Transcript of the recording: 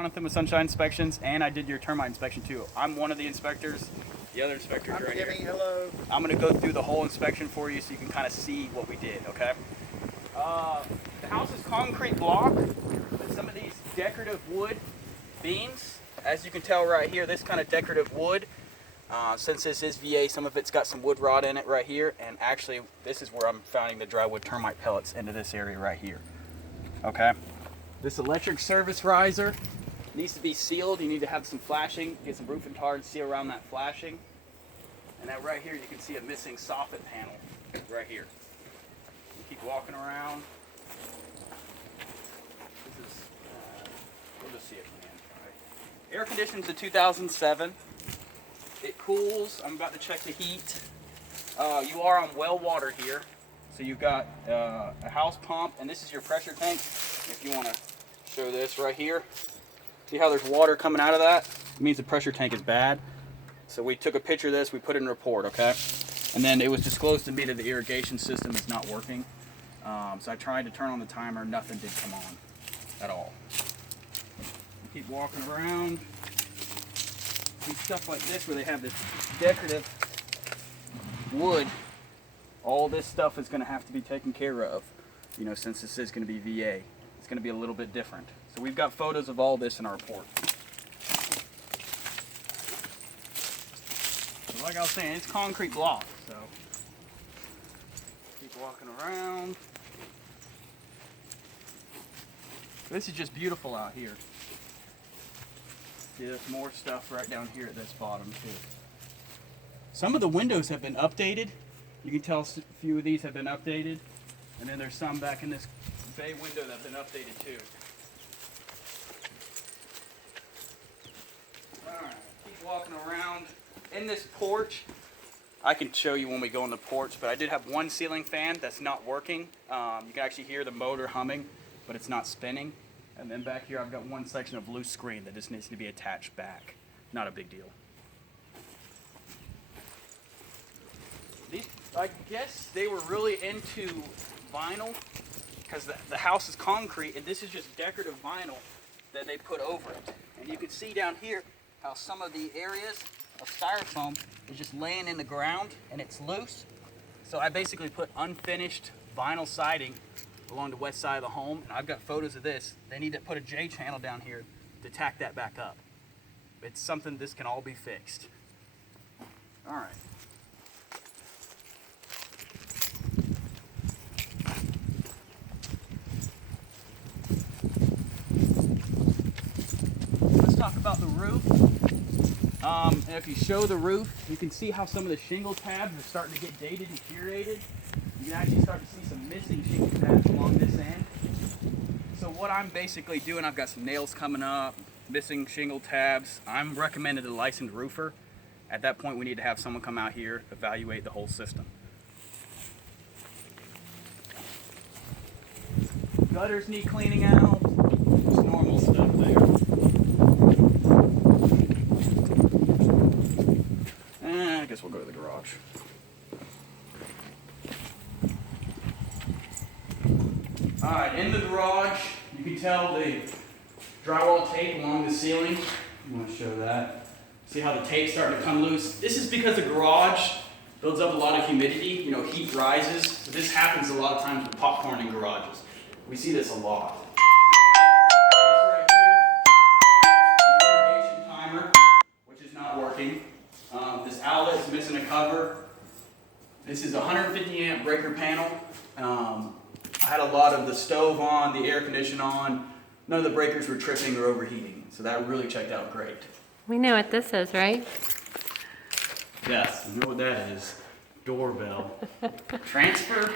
Jonathan with Sunshine Inspections, and I did your termite inspection too. I'm one of the inspectors. The other inspector's right here. Hello. I'm going to go through the whole inspection for you so you can kind of see what we did, okay? The house is concrete block with some of these decorative wood beams. As you can tell right here, this kind of decorative wood, since this is VA, some of it's got some wood rot in it right here, and actually this is where I'm finding the dry wood termite pellets into this area right here, okay? This electric service riser needs to be sealed. You need to have some flashing, get some roofing tar and seal around that flashing. And now right here you can see a missing soffit panel right here. You keep walking around. This is, we'll just see it from the inside. Air conditioning's a 2007. It cools. I'm about to check the heat. You are on well water here. So you've got a house pump, and this is your pressure tank. If you want to show this right here. See how there's water coming out of that? It means the pressure tank is bad. So we took a picture of this, we put it in a report, okay? And then it was disclosed to me that the irrigation system is not working. So I tried to turn on the timer, nothing did come on at all. Keep walking around. See stuff like this where they have this decorative wood. All this stuff is gonna have to be taken care of, you know, since this is gonna be VA. It's gonna be a little bit different. So we've got photos of all this in our report. So like I was saying, it's concrete block, so keep walking around. This is just beautiful out here. See, there's more stuff right down here at this bottom too. Some of the windows have been updated. You can tell a few of these have been updated. And then there's some back in this bay window that have been updated too. Alright, keep walking around. In this porch, I can show you when we go in the porch, but I did have one ceiling fan that's not working. You can actually hear the motor humming, but it's not spinning. And then back here I've got one section of loose screen that just needs to be attached back. Not a big deal. These, I guess they were really into vinyl because the house is concrete and this is just decorative vinyl that they put over it. And you can see down here how some of the areas of styrofoam is just laying in the ground and it's loose. So I basically put unfinished vinyl siding along the west side of the home, and I've got photos of this. They need to put a J channel down here to tack that back up. It's something, this can all be fixed. All right. Let's talk about the roof. And if you show the roof, you can see how some of the shingle tabs are starting to get dated and deteriorated. You can actually start to see some missing shingle tabs along this end. So what I'm basically doing, I've got some nails coming up, missing shingle tabs. I'm recommended a licensed roofer. At that point, we need to have someone come out here, evaluate the whole system. Gutters need cleaning out. Just normal stuff there. I guess we'll go to the garage. Alright, in the garage, you can tell the drywall tape along the ceiling. I want to show that. See how the tape's starting to come loose? This is because the garage builds up a lot of humidity. You know, heat rises. So this happens a lot of times with popcorn in garages. We see this a lot. This right here, the irrigation timer, which is not working. This outlet is missing a cover. This is a 150 amp breaker panel. I had a lot of the stove on, the air conditioner on. None of the breakers were tripping or overheating, so that really checked out great. We know what this is, right? Yes, you know what that is. Doorbell. Transfer